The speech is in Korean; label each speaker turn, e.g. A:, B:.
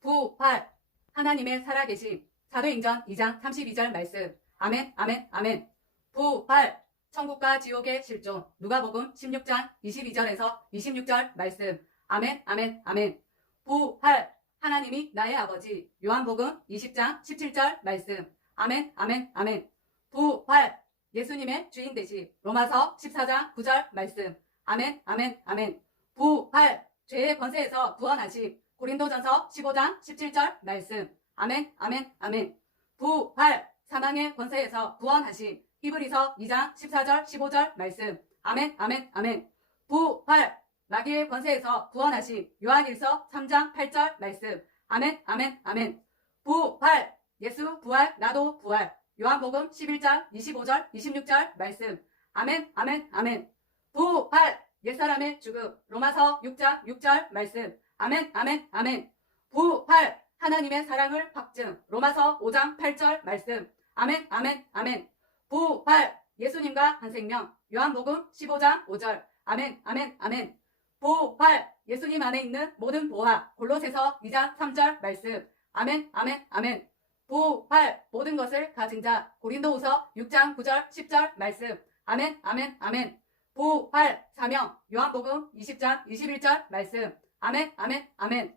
A: 부활 하나님의 살아계심. 사도행전 2장 32절 말씀. 아멘 아멘 아멘. 부활 천국과 지옥의 실존 누가복음 16장 22절에서 26절 말씀. 아멘 아멘 아멘. 부활 하나님이 나의 아버지. 요한복음 20장 17절 말씀. 아멘 아멘 아멘. 부활 예수님의 주인 되시 로마서 14장 9절 말씀. 아멘 아멘 아멘. 부활 죄의 권세에서 구원하시 고린도전서 15장 17절 말씀. 아멘 아멘 아멘. 부활 사망의 권세에서 구원하시 히브리서 2장 14절 15절 말씀. 아멘 아멘 아멘. 부활 마귀의 권세에서 구원하시 요한일서 3장 8절 말씀. 아멘 아멘 아멘. 부활 예수 부활 나도 부활. 요한복음 11장 25절 26절 말씀. 아멘 아멘 아멘. 부활 옛사람의 죽음. 로마서 6장 6절 말씀 아멘 아멘 아멘. 부활 하나님의 사랑을 확증. 로마서 5장 8절 말씀. 아멘 아멘 아멘. 부활 예수님과 한 생명. 요한복음 15장 5절. 아멘 아멘 아멘. 부활 예수님 안에 있는 모든 보화. 골로새서 2장 3절 말씀. 아멘 아멘 아멘. 부활 모든 것을 가진 자. 고린도후서 6장 9절 10절 말씀. 아멘 아멘 아멘. 부활 사명. 요한복음 20장 21절 말씀 아멘 아멘 아멘